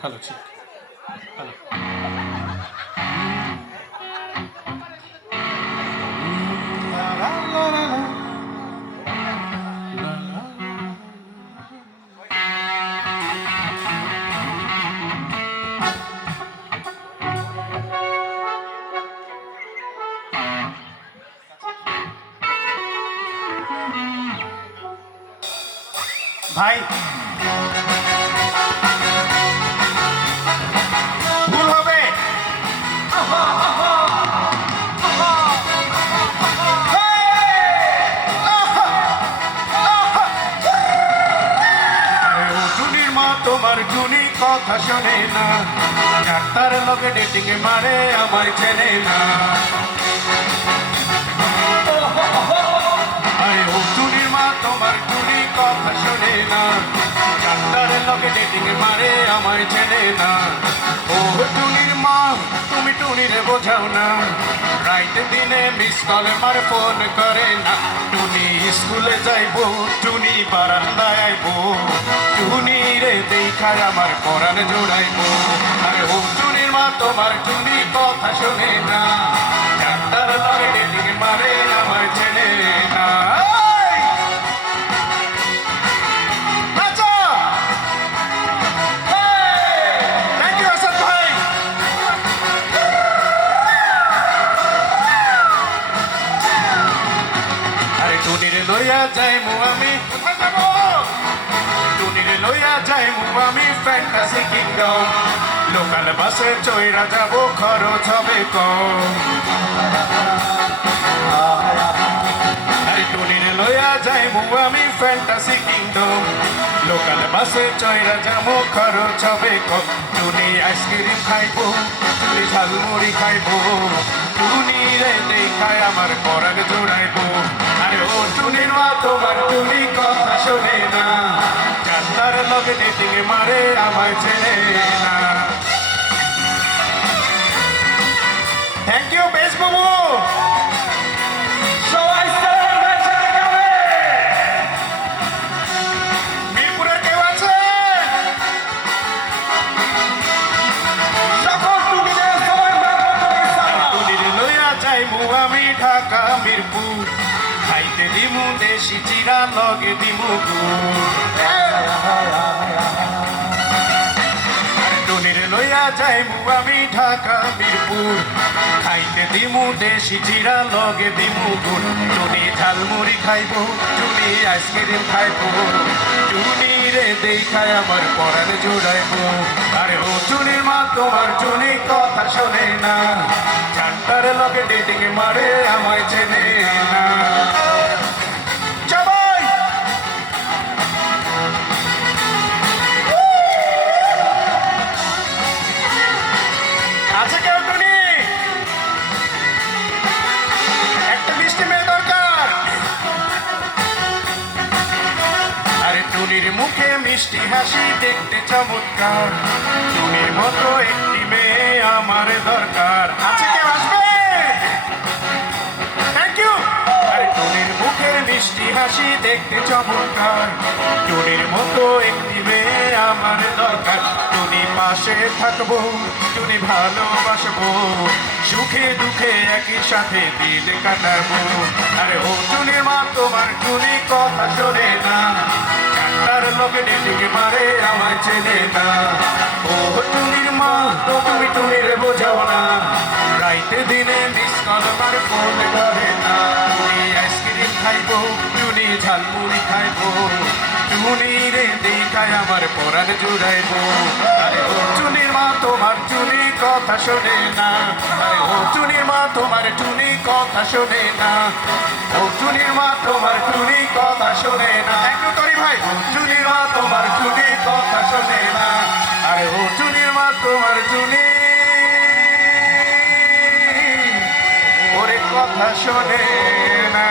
hello ঠিক hello ভাই ভুল হবে টুনির মা তোমার টুনি কথা শোনে না ডাক্তার লগে ডেটিং মারে আমায় চেনে না আরে ও টুনির মা তোমার টুনি কথা শোনে না ডাক্তারের লগে ডেটিং মারে আমায় চেনে না ও টুনির মা তুমি টুনিরে বোঝাও না রাইতে দিনে মিস কল মার ফোন করে না টুনি স্কুলে যাইবো টুনি বারান্দায় আইবো টুনি রে দেখায় আমার পরাণ জোড়াইবো আরে ও টুনির মা তোমার টুনি কথা শোনে না ডাক্তার লগে ডেটিং মারে আমায় চেনে না টুনিরে লইয়া যাইমু আমি টুনিরে লইয়া যাইমু আমি ফ্যান্টাসি কিংডম লোকাল বাসে চইরা যাব খরচ হবে কম টুনিরে লইয়া যাইমু আমি ফ্যান্টাসি কিংডম লোকাল বাসে চইরা যাব খরচ হবে কম টুনি আইসক্রিম খাইবো টুনি ঝালমুড়ি খাইবো টুনি রে দেখায় আমার পরাগ জোড়াইবো আরে ও টুনির মা তোমার টুনি কথা শোনে না ডাক্তার লগে ডেটিং মারে আমায় চেনে না থ্যাংক ইউ বেশ বাবু মিরপুরে কেউ আছে টুনিরে লইয়া যাইমু আমি ঢাকা মিরপুর খাইতে দিমু দেশি চিরা লগে দিমু টুনিরে লইয়া যাইমু আমি ঢাকা মিরপুর খাইতে দিমু দেশি চিরা লগে দিমু গুড় টুনি ঝালমুড়ি খাইবো টুনি আইসক্রিম খাইবো টুনি রে দেখায় আমার পরাণ জোড়াইবো আরে ও টুনির মা তোমার টুনি কথা শোনে না ডাক্তার লগে ডেটিং মারে আমায় চেনে না আছে কেউ টুনি একটা মিষ্টি মেয়ে দরকার আরে টুনির মুখে মিষ্টি হাসি দেখতে চমৎকার টুনির মতো একটি মেয়ে আমার দরকার আছে কেউ আসবে থ্যাংক ইউ আরে টুনির মুখে মিষ্টি হাসি দেখতে চমৎকার টুনির মতো একটি মেয়ে আমার দরকার টুনি পাশে থাকবো টুনি ভালোবাসবো সুখে দুঃখে একই সাথে দিন কাটাবো আরে ও টুনির মা তোমার টুনি কথা শোনে না ডাক্তার লোকে ডেটিং মারে আমায় চেনে না ও টুনির মা তুমি টুনিরে বোঝাও না রাইতে দিনে মিস কল মার ফোন করে না টুনি আইসক্রিম খাইবো টুনি ঝালমুড়ি খাইবো টুনি রে দেখায় আমার পরাণ জুড়াইবো আরে ও টুনির মা তোমার টুনি কথা শোনে না আরে ও টুনির মা তোমার টুনি কথা শোনে না ও টুনির মা তোমার টুনি কথা শোনে না একটু তরি ভাই ও টুনির মা তোমার টুনি কথা শোনে না আরে ও টুনির মা তোমার টুনি ওরে কথা শোনে না